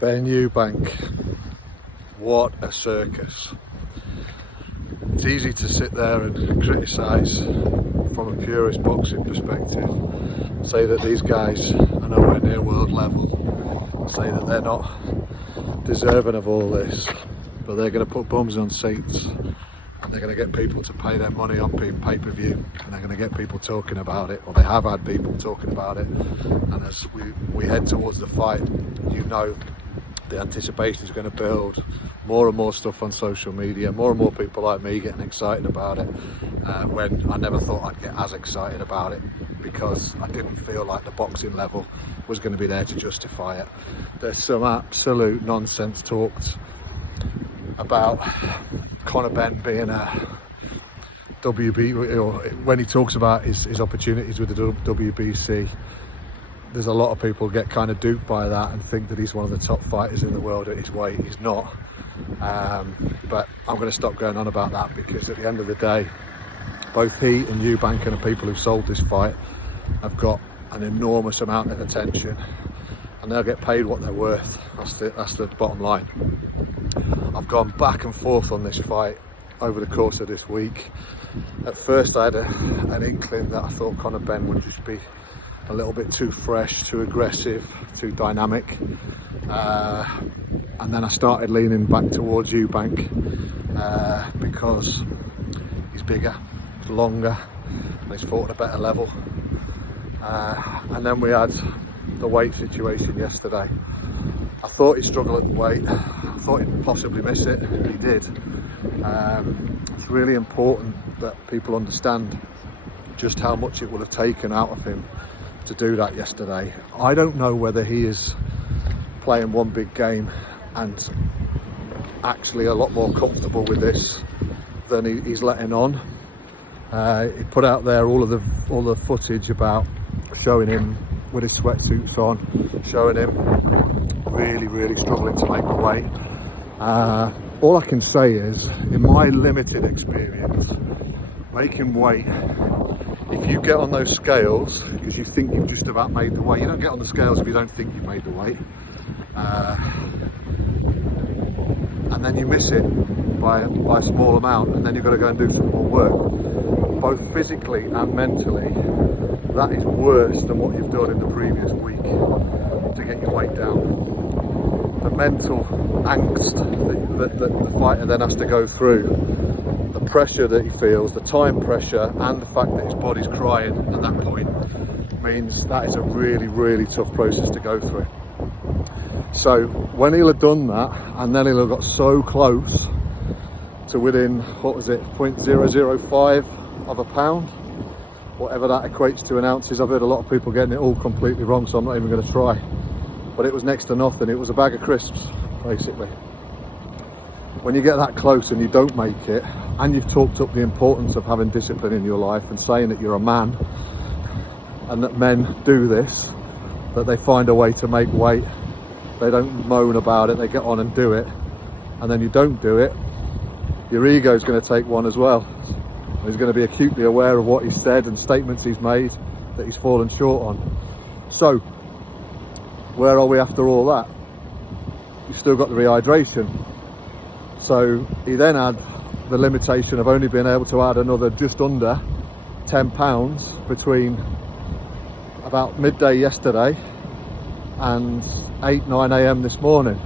Ben Eubank, what a circus. It's easy to sit there and criticise from a purist boxing perspective, say that these guys are nowhere near world level, say that they're not deserving of all this, but they're going to put bums on seats and they're going to get people to pay their money on pay-per-view, and they're going to get people talking about it, or they have had people talking about it. And as we head towards the fight, you know, the anticipation is going to build, more and more stuff on social media, more and more people like me getting excited about it, when I never thought I'd get as excited about it, because I didn't feel like the boxing level was going to be there to justify it. There's some absolute nonsense talked about Conor Benn being a WB, or when he talks about his opportunities with the WBC, there's a lot of people get kind of duped by that and think that he's one of the top fighters in the world at his weight. He's not. But I'm going to stop going on about that, because at the end of the day, both he and Eubank and the people who sold this fight have got an enormous amount of attention, and they'll get paid what they're worth. That's the bottom line. I've gone back and forth on this fight over the course of this week. At first I had an inkling that I thought Conor Benn would just be a little bit too fresh, too aggressive, too dynamic, and then I started leaning back towards Eubank, because he's bigger, he's longer, and he's fought at a better level. And then we had the weight situation yesterday. I thought he'd struggle at the weight, I thought he'd possibly miss it, he did. It's really important that people understand just how much it would have taken out of him to do that yesterday. I don't know whether he is playing one big game and actually a lot more comfortable with this than he's letting on. He put out there all the footage about showing him with his sweatsuits on, showing him really struggling to make the weight. All I can say is, in my limited experience, making weight, if you get on those scales because you think you've just about made the weight, you don't get on the scales if you don't think you've made the weight, and then you miss it by a small amount, and then you've got to go and do some more work, both physically and mentally. That is worse than what you've done in the previous week to get your weight down. The mental angst that the fighter then has to go through, the pressure that he feels, the time pressure, and the fact that his body's crying at that point, means that is a really tough process to go through. So when he'll have done that, and then he'll have got so close to within, what was it, 0.005 of a pound, whatever that equates to in ounces. I've heard a lot of people getting it all completely wrong, so I'm not even going to try. But it was next to nothing. It was a bag of crisps, basically. When you get that close and you don't make it, and you've talked up the importance of having discipline in your life and saying that you're a man and that men do this, that they find a way to make weight, they don't moan about it, they get on and do it, and then you don't do it, your ego's going to take one as well. He's going to be acutely aware of what he's said and statements he's made that he's fallen short on. So where are we after all that? You've still got the rehydration. So he then had the limitation of only being able to add another just under 10 pounds between about midday yesterday and 9 a.m. this morning.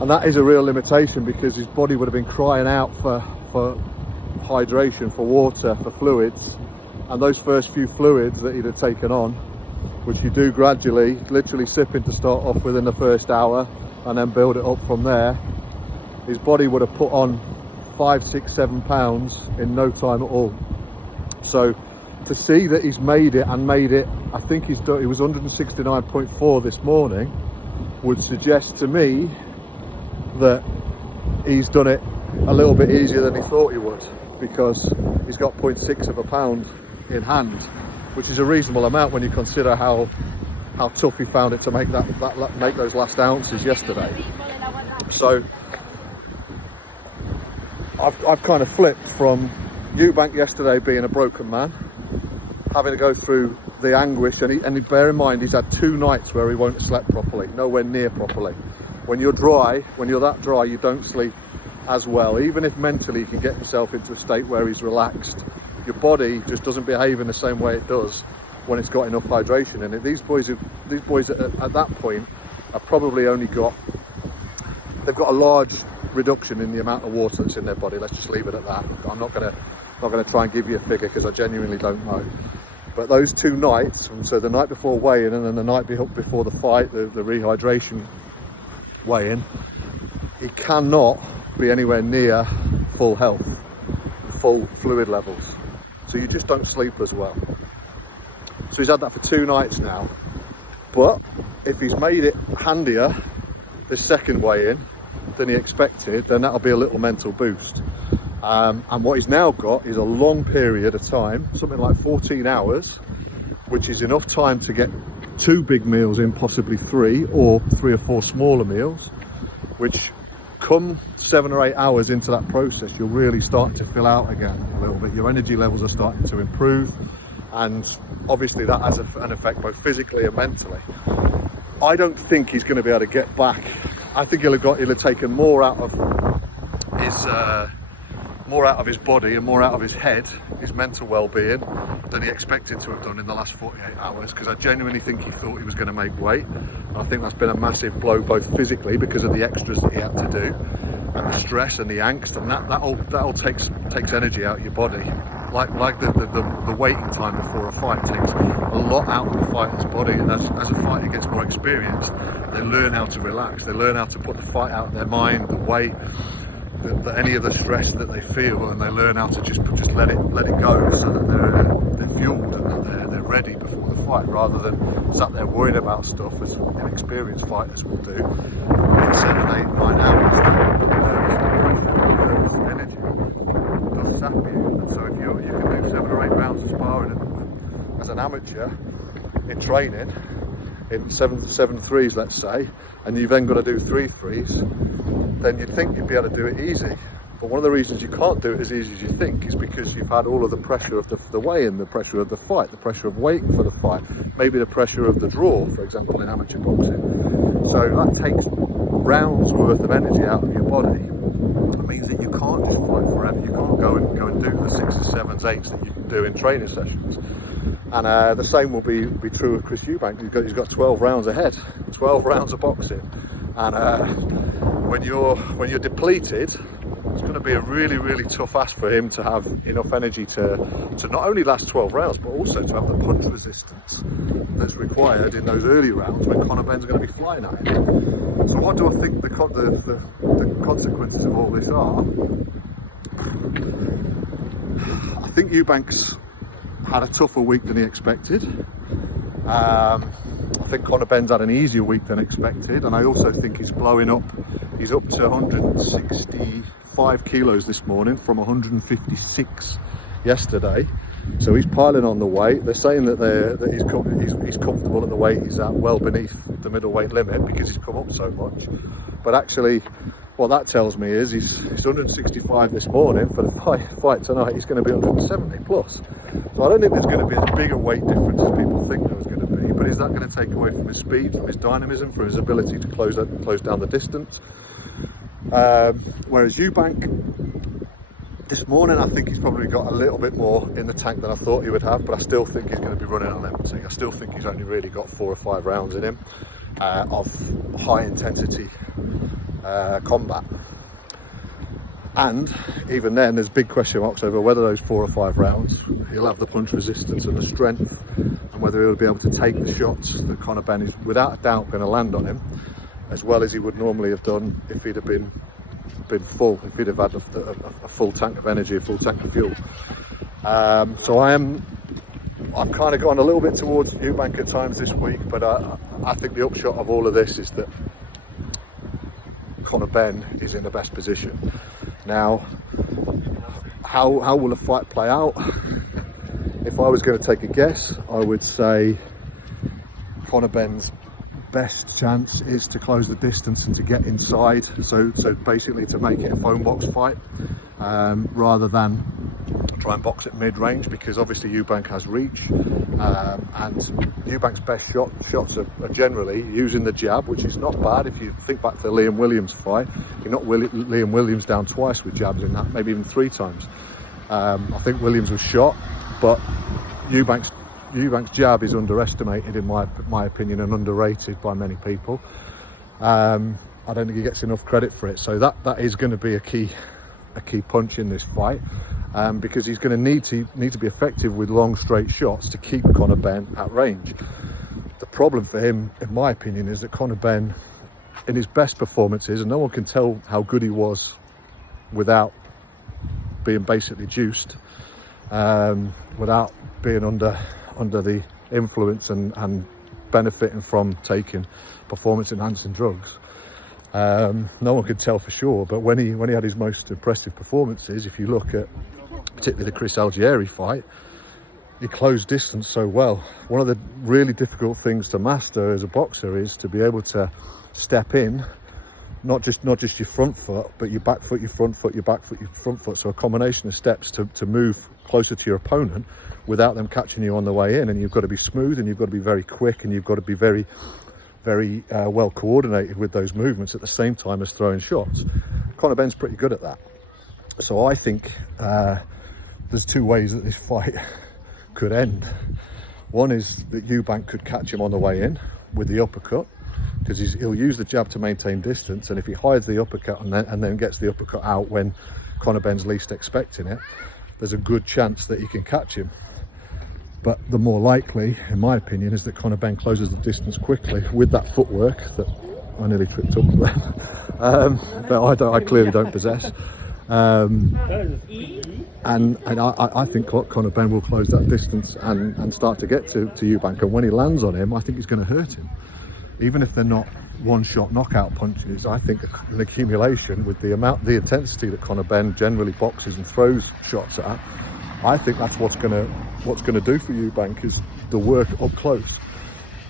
And that is a real limitation, because his body would have been crying out for hydration, for water, for fluids. And those first few fluids that he'd have taken on, which you do gradually, literally sipping to start off within the first hour and then build it up from there, his body would have put on 5, 6, 7 pounds in no time at all. So to see that he's made it, and made it, I think he was 169.4 this morning, would suggest to me that he's done it a little bit easier than he thought he would, because he's got 0.6 of a pound in hand, which is a reasonable amount when you consider how tough he found it to make make those last ounces yesterday. So I've kind of flipped from Eubank yesterday being a broken man, having to go through the anguish, and bear in mind he's had 2 nights where he won't have slept properly, nowhere near properly. When you're dry, when you're that dry, you don't sleep as well. Even if mentally he can get himself into a state where he's relaxed, your body just doesn't behave in the same way it does when it's got enough hydration in it. These boys at that point have probably only got, they've got a large reduction in the amount of water that's in their body. Let's just leave it at that. I'm not going to try and give you a figure because I genuinely don't know. But those 2 nights, and so the night before weigh-in and then the night before the fight, the rehydration weigh-in, he cannot be anywhere near full health, full fluid levels. So you just don't sleep as well. So he's had that for 2 nights now. But if he's made it handier this second weigh-in than he expected, then that'll be a little mental boost. And what he's now got is a long period of time, something like 14 hours, which is enough time to get 2 big meals in, possibly 3, or 3 or 4 smaller meals, which come 7 or 8 hours into that process, you're really starting to fill out again a little bit. Your energy levels are starting to improve, and obviously that has an effect both physically and mentally. I don't think he's going to be able to get back. I think he'll have taken more out of his body and more out of his head, his mental well-being, than he expected to have done in the last 48 hours, because I genuinely think he thought he was going to make weight. I think that's been a massive blow, both physically because of the extras that he had to do, and the stress and the angst, and that all takes energy out of your body. Like the waiting time before a fight takes a lot out of the fighter's body, and as a fighter gets more experience, they learn how to relax, they learn how to put the fight out of their mind, the weight, any of the stress that they feel, and they learn how to just let it go, so that they're fueled and they're ready before the fight, rather than sat there worried about stuff as inexperienced fighters will do. 7, 8, 9 hours energy does sap you. And so if you can do 7 or 8 rounds of sparring as an amateur in training, in 7 threes, let's say, and you've then got to do 3 threes, then you'd think you'd be able to do it easy. But one of the reasons you can't do it as easy as you think is because you've had all of the pressure of the weigh-in, the pressure of the fight, the pressure of waiting for the fight, maybe the pressure of the draw, for example, in amateur boxing. So that takes rounds worth of energy out of your body. It means that you can't just fight forever. You can't go and do the 6s, 7s, 8s that you can do in training sessions. And the same will be true of Chris Eubank. He's got 12 rounds ahead, 12 rounds of boxing, and when you're depleted, it's going to be a really, really tough ask for him to have enough energy to not only last 12 rounds, but also to have the punch resistance that's required in those early rounds when Conor Benn's going to be flying at him. So what do I think the consequences of all this are? I think Eubank's had a tougher week than he expected. I think Conor Benn's had an easier week than expected, and I also think he's blowing up. He's up to 165 kilos this morning from 156 yesterday, so he's piling on the weight. They're saying that he's comfortable at the weight he's at, well beneath the middleweight limit, because he's come up so much. But actually, what that tells me is he's 165 this morning. For the fight tonight, he's going to be 170 plus. So I don't think there's going to be as big a weight difference as people think there was going to be. But is that going to take away from his speed, from his dynamism, from his ability to close down the distance? Whereas Eubank, this morning, I think he's probably got a little bit more in the tank than I thought he would have, but I still think he's going to be running on empty. I still think he's only really got 4 or 5 rounds in him of high intensity combat. And even then, there's big question marks over whether those 4 or 5 rounds he'll have the punch resistance and the strength, and whether he'll be able to take the shots that Conor Benn is without a doubt going to land on him, as well as he would normally have done if he'd have been full, if he'd have had a full tank of energy, a full tank of fuel. So I'm kind of gone a little bit towards Eubank at times this week, but I think the upshot of all of this is that Conor Benn is in the best position. Now, how will the fight play out? If I was going to take a guess, I would say Conor Benn's best chance is to close the distance and to get inside, so basically to make it a phone box fight, rather than try and box at mid-range, because obviously Eubank has reach, and Eubank's best shots are generally using the jab, which is not bad. If you think back to the Liam Williams fight, he knocked Liam Williams down twice with jabs in that, maybe even 3 times. I think Williams was shot, but Eubank's jab is underestimated in my opinion, and underrated by many people. I don't think he gets enough credit for it, so that is going to be a key punch in this fight, because he's going to need to be effective with long straight shots to keep Conor Benn at range. The problem for him, in my opinion, is that Conor Benn, in his best performances, and no one can tell how good he was without being basically juiced, without being under the influence and benefiting from taking performance enhancing drugs. No one could tell for sure, but when he had his most impressive performances, if you look at particularly the Chris Algieri fight, he closed distance so well. One of the really difficult things to master as a boxer is to be able to step in, not just your front foot, but your back foot, your front foot, your back foot, your front foot. So a combination of steps to move closer to your opponent without them catching you on the way in. And you've got to be smooth, and you've got to be very quick, and you've got to be very well coordinated with those movements at the same time as throwing shots. Conor Benn's pretty good at that. So I think there's 2 ways that this fight could end. One is that Eubank could catch him on the way in with the uppercut, because he'll use the jab to maintain distance, and if he hides the uppercut and then gets the uppercut out when Conor Benn's least expecting it, there's a good chance that he can catch him. But the more likely, in my opinion, is that Conor Benn closes the distance quickly with that footwork that I nearly tripped up there, but I clearly don't possess. And I think Conor Benn will close that distance and start to get to Eubank. And when he lands on him, I think he's going to hurt him. Even if they're not one-shot knockout punches, I think an accumulation with the intensity that Conor Benn generally boxes and throws shots at, I think that's what's going to do for Eubank, is the work up close.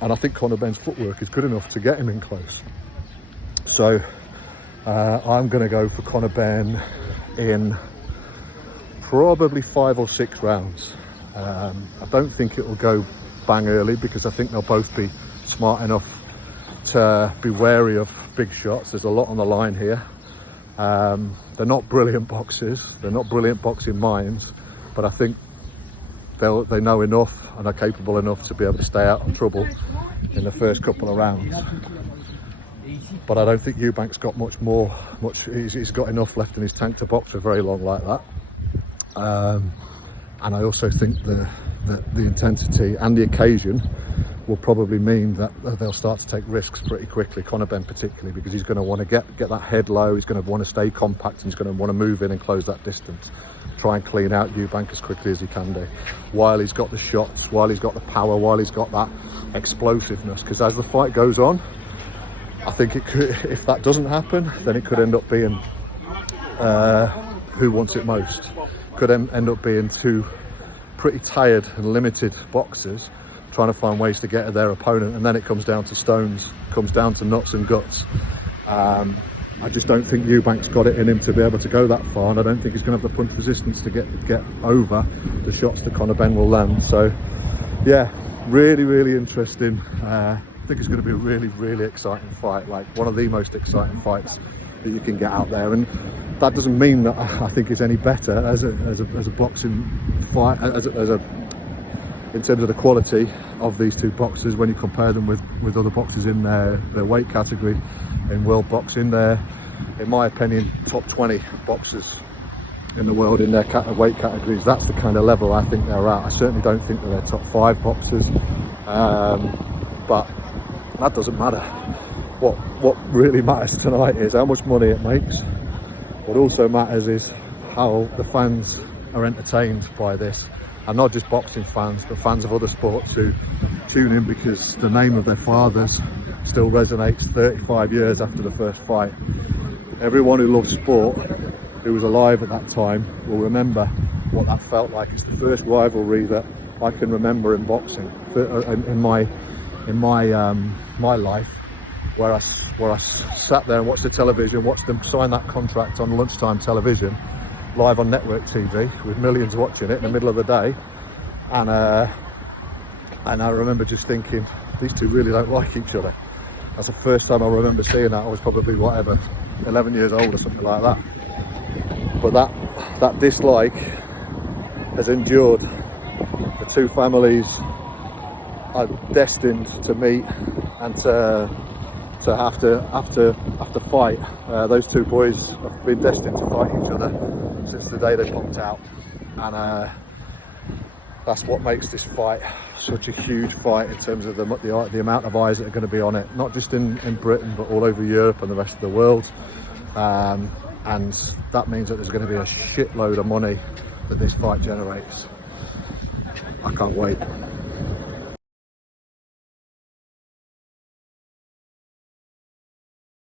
And I think Conor Benn's footwork is good enough to get him in close. So I'm going to go for Conor Benn in probably 5 or 6 rounds. I don't think it will go bang early, because I think they'll both be smart enough to be wary of big shots. There's a lot on the line here. They're not brilliant boxers, they're not brilliant boxing minds, but I think they know enough and are capable enough to be able to stay out of trouble in the first couple of rounds. But I don't think Eubank's got he's got enough left in his tank to box for very long like that. And I also think the intensity and the occasion will probably mean that they'll start to take risks pretty quickly, Conor Benn particularly, because he's going to want to get that head low, he's going to want to stay compact, and he's going to want to move in and close that distance, try and clean out Eubank as quickly as he can do, while he's got the shots, while he's got the power, while he's got that explosiveness. Because as the fight goes on, I think it could, if that doesn't happen, then it could end up being who wants it most. Could end up being 2 pretty tired and limited boxers trying to find ways to get at their opponent, and then it comes down to stones, comes down to nuts and guts. I just don't think Eubank's got it in him to be able to go that far, and I don't think he's going to have the punch resistance to get over the shots that Conor Benn will land. So yeah, really interesting. I think it's going to be a really exciting fight, like one of the most exciting fights that you can get out there. And that doesn't mean that I think it's any better as a boxing fight, in terms of the quality of these 2 boxers when you compare them with other boxers in their weight category in world boxing. They're, in my opinion, top 20 boxers in the world in their weight categories. That's the kind of level I think they're at. I certainly don't think they're top 5 boxers, but that doesn't matter. What really matters tonight is how much money it makes. What also matters is how the fans are entertained by this. And not just boxing fans, but fans of other sports who tune in because the name of their fathers still resonates 35 years after the first fight. Everyone who loves sport, who was alive at that time, will remember what that felt like. It's the first rivalry that I can remember in boxing, in my life, where I sat there and watched the television, watched them sign that contract on lunchtime television, live on network TV with millions watching it in the middle of the day, and I remember just thinking, these two really don't like each other. That's the first time I remember seeing that. I was probably, whatever, 11 years old or something like that. But that dislike has endured. The two families are destined to meet and to have to fight. Those two boys have been destined to fight each other since the day they popped out, and that's what makes this fight such a huge fight in terms of the amount of eyes that are going to be on it, not just in Britain but all over Europe and the rest of the world. And that means that there's going to be a shitload of money that this fight generates. I can't wait.